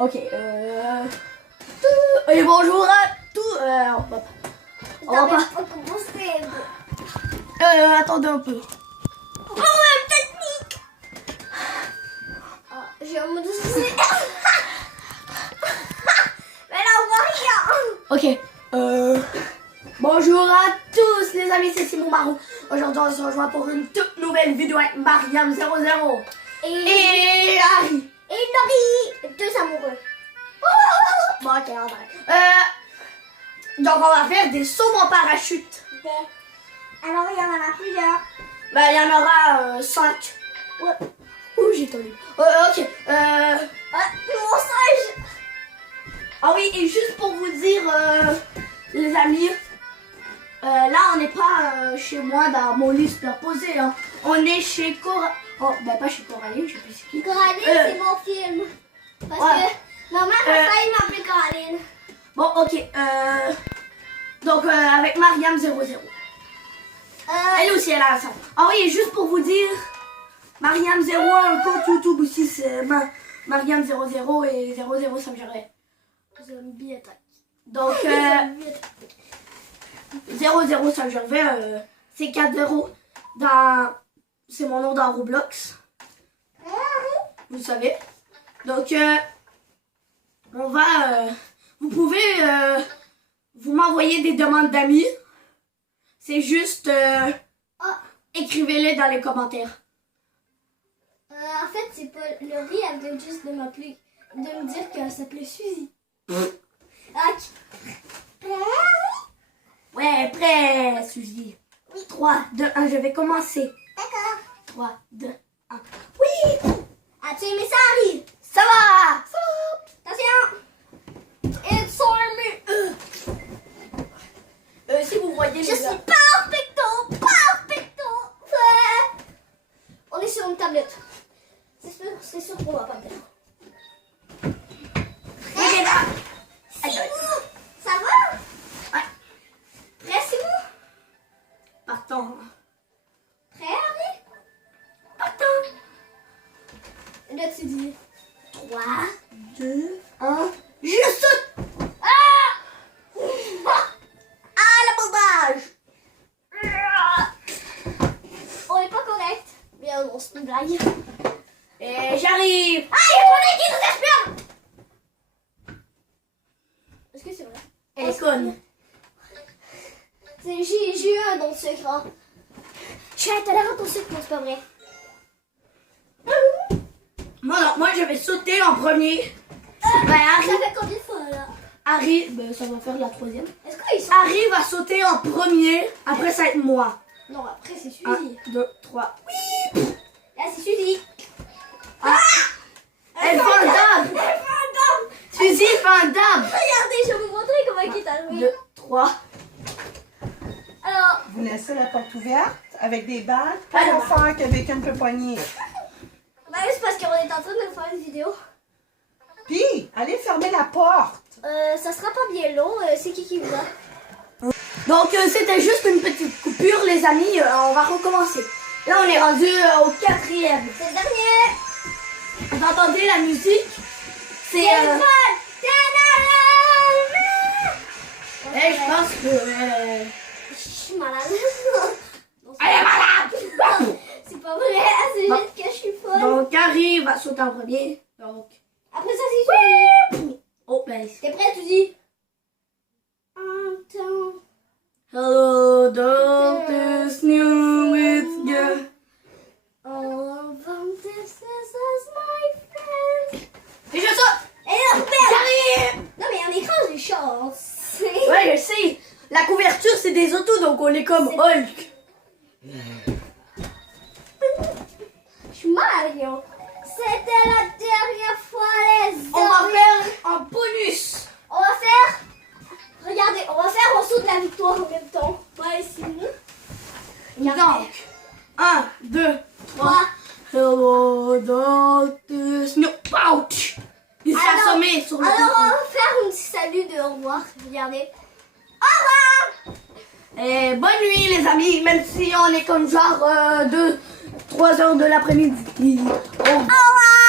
Ok, et bonjour à tous. On va pas. Attendez un peu. Oh, la technique. J'ai un mot de souci. Mais là, on voit rien. Ok, bonjour à tous les amis, c'est Simon Marou. Aujourd'hui, on se rejoint pour une toute nouvelle vidéo avec Mariam00 et Harry. Et Nori, deux amoureux. Bon, ok, on arrête. Donc, on va faire des sauts en parachute. Alors, il y en a plusieurs. Ben, il y en aura 5. Ouais. Ouh, j'ai ton livre. Ok, Mon singe. ah oui, et juste pour vous dire, les amis, là, on n'est pas chez moi dans mon lit superposé. Hein. On est chez Cora... Oh, ben pas chez Coralie, je sais plus c'est qui. Coraline, c'est mon film. Parce que maman, il m'appelait Coraline. Bon, ok. Donc, avec Mariam00. Elle aussi, elle a ça. Ah oui, et juste pour vous dire, Mariam01, un compte YouTube aussi, c'est Mariam00 et 00, ça me gérerait. Zombie attaque. Donc, 00 Saint-Gervais, c'est 4-0 dans... C'est mon nom dans Roblox. Vous savez. Donc, on va... vous pouvez... vous m'envoyer des demandes d'amis. C'est juste... écrivez-les dans les commentaires. En fait, c'est pas... Laurie, elle vient juste de m'appeler, de me dire qu'elle s'appelait Suzy. Ouais, prêt, Suzy. Oui. 3, 2, 1, je vais commencer. D'accord. 3, 2, 1. Oui! As-tu aimé ça, Harry? Ça va! Attention! It's on me! Si vous voyez Je les... suis perfecto! Ouais. On est sur une tablette. C'est sûr qu'on va pas bien. Oui, là. Simon! Ça va? Ouais. Prêt, Simon? Partons. Prêt, Harry? Partons. Là, tu dis 3, 2, 1. Je saute! l'abordage! On n'est pas correct. Bien, non, c'est une blague. Et j'arrive! Ah, il y a ton nez qui nous espionne! Est-ce que c'est vrai? Elle est conne. J'ai eu un don de sucre. Hein. Je suis intolérante au sucre, non, c'est pas vrai. Moi, non, moi je vais sauter en premier. Ben, Harry, Ça fait combien de fois là? Harry, ben, ça va faire la troisième. Est-ce qu'il sont... Harry va sauter en premier, après ça va être moi. Non, après c'est Suzy. 1, 2, 3. Oui! Là, c'est Suzy. Elle fait un dab! Elle fait un dab! Suzy fait un dab! Regardez, je vais vous montrer comment il est 1, arrivé. 2, 3. Alors, Vous laissez la porte ouverte avec des balles. Pas de Pas faire que quelqu'un peut poigner. bah, c'est parce qu'on est en train de faire une vidéo. Puis, allez fermer la porte. Ça sera pas bien long. C'est qui vous a? Donc, c'était juste une petite coupure, les amis. On va recommencer. Là, on est rendu au 4e. C'est le dernier. Vous entendez la musique? C'est. C'est le fun. Je pense que. Je suis malade. Non, Elle est malade! c'est pas vrai, c'est Bon. juste que je suis folle. Donc, Harry va sauter en premier. Donc. Après ça, c'est Suzy. Oh, ben. T'es prête, tu dis? Attends. Hello, doctors, new it's good. All of them, this is my friend. Et je saute! Et là, J'arrive! non, mais en écran, j'ai chance. Ouais, je sais. La couverture, c'est des autos, donc on est comme Hulk. Je suis Mario. C'était la dernière fois, les On va amis. faire un bonus. On va faire. Regardez, on saut de la victoire en même temps. Ouais, c'est nous. Donc, 1, 2, 3. 3. Hello, doctors, new pouch. Il s'est Alors- assommé sur le Alors, on téléphone. va faire un petit salut de au revoir. Regardez. Au revoir. Et bonne nuit, les amis, même si on est comme genre 2, 3 heures de l'après-midi. Au revoir. Au revoir.